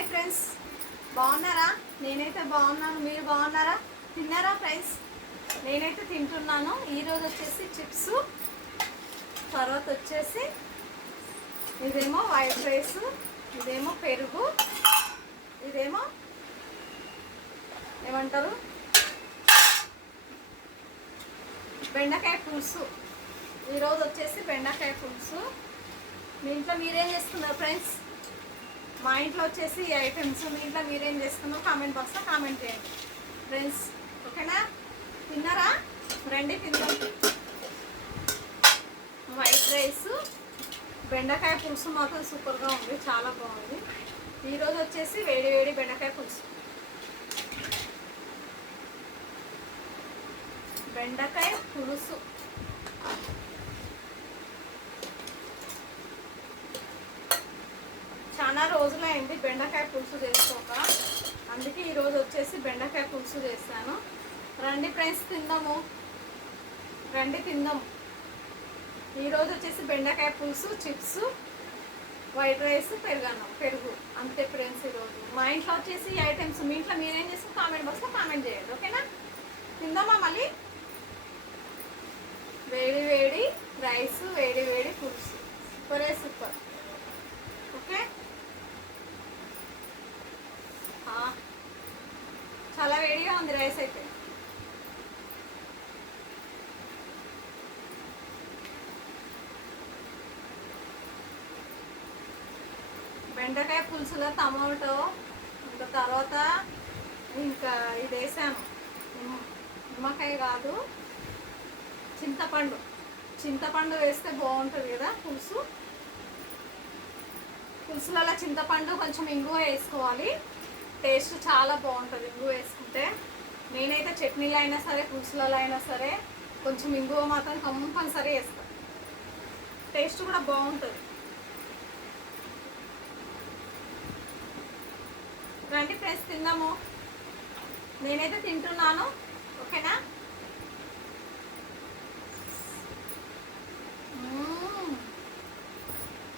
Hi friends, బాగున్నారా? నేనైతే బాగున్నాను. మీరు బాగున్నారా? తిన్నారా ఫ్రెండ్స్? నేనైతే తింటున్నాను. ఈరోజు వచ్చేసి చిప్స్, తర్వాత వచ్చేసి ఇదేమో వైట్ రైస్, ఇదేమో పెరుగు, ఇదేమో ఏమంటారు బెండకాయ పులుసు. ఈరోజు వచ్చేసి బెండకాయ పులుసు. మీ ఇంట్లో మీరేం చేస్తున్నారు ఫ్రెండ్స్? మా ఇంట్లో వచ్చేసి ఈ ఐటమ్స్. మీ ఇంట్లో మీరేం చేస్తున్నారో కామెంట్ బాక్స్లో కామెంట్ చేయండి ఫ్రెండ్స్. ఓకేనా? తిన్నారా? రండి తిందాం. వైట్ రైస్, బెండకాయ పులుసు మాత్రం సూపర్గా ఉంది, చాలా బాగుంది. ఈరోజు వచ్చేసి వేడి వేడి బెండకాయ పులుసు. బెండకాయ పులుసు చాలా రోజులైంది బెండకాయ పులుసు చేసుకోక, అందుకే ఈరోజు వచ్చేసి బెండకాయ పులుసు చేస్తాను. రండి ఫ్రెండ్స్ తిందాము, రండి తిందాము. ఈరోజు వచ్చేసి బెండకాయ పులుసు, చిప్స్, వైట్ రైస్, పెరుగు అంతే ఫ్రెండ్స్. ఈరోజు మా ఇంట్లో వచ్చేసి ఈ ఐటమ్స్. మీ ఇంట్లో మీరేం చేస్తే కామెంట్ బాక్స్లో కామెంట్ చేయండి. ఓకేనా? తిందామా మళ్ళీ? వేడి వేడి రైస్, వేడి వేడి పులుసు, సూపరే సూపర్. ఓకే, చాలా వేడిగా ఉంది రైస్ అయితే. బెండకాయ పులుసులో టమాటో, ఇంకా తర్వాత ఇంకా ఇది వేసాను, నిమ్మకాయ కాదు చింతపండు వేస్తే బాగుంటుంది కదా పులుసు. పులుసులలో చింతపండు కొంచెం ఇంగువ వేసుకోవాలి, టేస్ట్ చాలా బాగుంటుంది ఇంగువ వేసుకుంటే. నేనైతే చట్నీలో అయినా సరే, పులుసులలో అయినా సరే కొంచెం ఇంగువ మాత్రం కంపల్సరీ వేస్తాను, టేస్ట్ కూడా బాగుంటుంది. రండి ఫ్రెండ్స్ తిందాము. నేనైతే తింటున్నాను. ఓకేనా?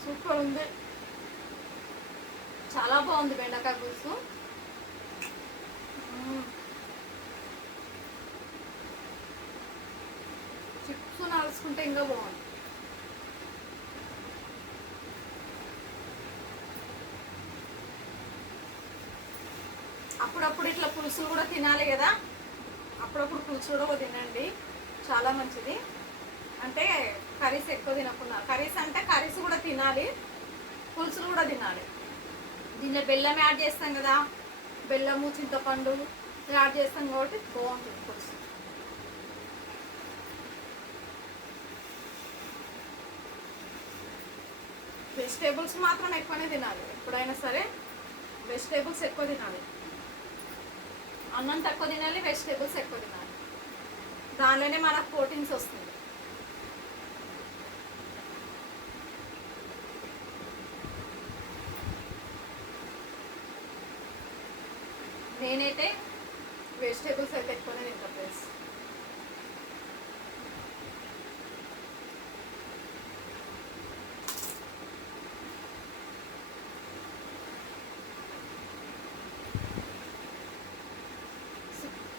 సూపర్ ఉంది, చాలా బాగుంది బెండకాయ పులుసు. చిప్స్ నలుసుకుంటే ఇంకా బాగుంది. అప్పుడప్పుడు ఇట్లా పులుసులు కూడా తినాలి కదా, అప్పుడప్పుడు పులుసు కూడా తినండి, చాలా మంచిది. అంటే కర్రీస్ ఎక్కువ తినకుండా, కర్రీస్ అంటే కర్రీస్ కూడా తినాలి, పులుసులు కూడా తినాలి. దీనిలో బెల్లం యాడ్ చేస్తాం కదా, బెల్లము చింతపండు యాడ్ చేస్తాం కాబట్టి బాగుంటుంది పులుసు. వెజిటేబుల్స్ మాత్రం ఎక్కువనే తినాలి, ఎప్పుడైనా సరే వెజిటేబుల్స్ ఎక్కువ తినాలి. అన్నం తక్కువ తినాలి, వెజిటేబుల్స్ ఎక్కువ తినాలి, దానిలోనే మనకు ప్రోటీన్స్ వస్తుంది. నేనైతే వెజిటేబుల్స్ అయితే ఎక్కువనే తింటాను ఫ్రెండ్స్.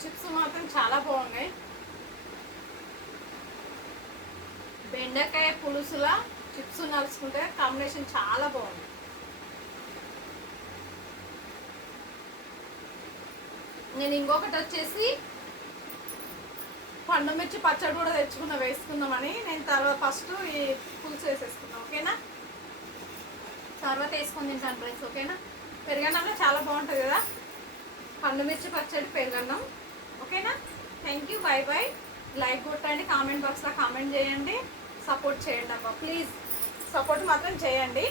చిప్స్ మాత్రం చాలా బాగున్నాయి. బెండకాయ పులుసుల చిప్స్ నలుసుకుంటే కాంబినేషన్ చాలా బాగుంది. నేను ఇంకొకటి వచ్చేసి పండుమిర్చి పచ్చడి కూడా తెచ్చుకున్నా, వేసుకుందామని. నేను తర్వాత ఫస్ట్ ఈ పులుసు వేసేసుకున్నా. ఓకేనా? తర్వాత వేసుకొని తింటాను ఫ్రెండ్స్. ఓకేనా? పెరుగన్నంలో చాలా బాగుంటుంది కదా పండుమిర్చి పచ్చడి, పెరుగన్నం. ఓకేనా? Thank you, by by. Like కొట్టండి, కామెంట్ బాక్స్లో కామెంట్ చేయండి, సపోర్ట్ చేయండి అబ్బా, ప్లీజ్ సపోర్ట్ మాత్రం చేయండి.